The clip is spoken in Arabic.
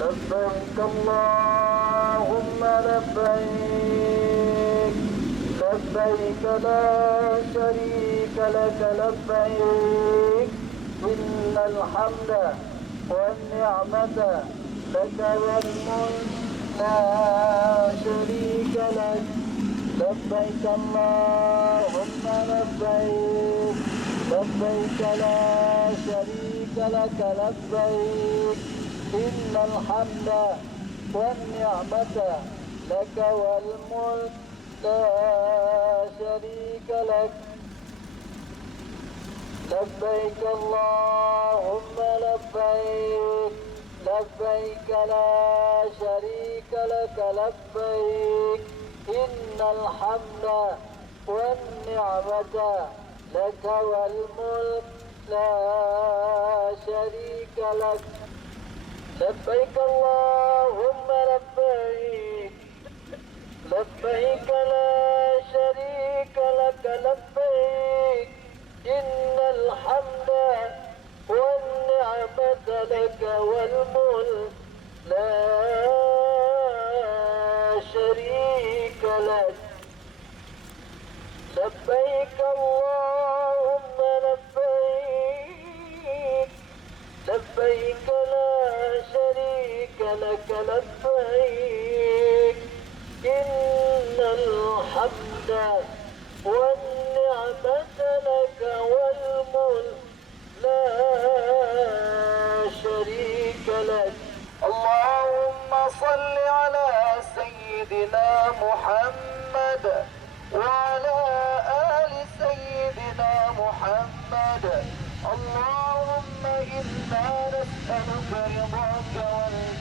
لبيك اللهم لبيك، لبيك لا شريك لك لبيك، إن الحمد والنعمة لك والملك لا شريك لك. لبيك اللهم لبيك، لبيك لا شريك لك لبيك، إن الحمد والنعمة لك والملك لا شريك لك. لبيك اللهم لبيك، لبيك لا شريك لك لبيك، إن الحمد والنعمة لك والملك لا شريك لك. لبيك اللهم لبيك، لبيك لا شريك لك لبيك، إن الحمد والنعمة لك والملك لا شريك لك. لبيك اللهم لبيك، لبيك لا شريك لك لبيك، إن الحمد والنعمة لك والملك لا شريك لك. اللهم صل على سيدنا محمد وعلى آل سيدنا محمد. اللهم إنا نسألك رضاك والجنة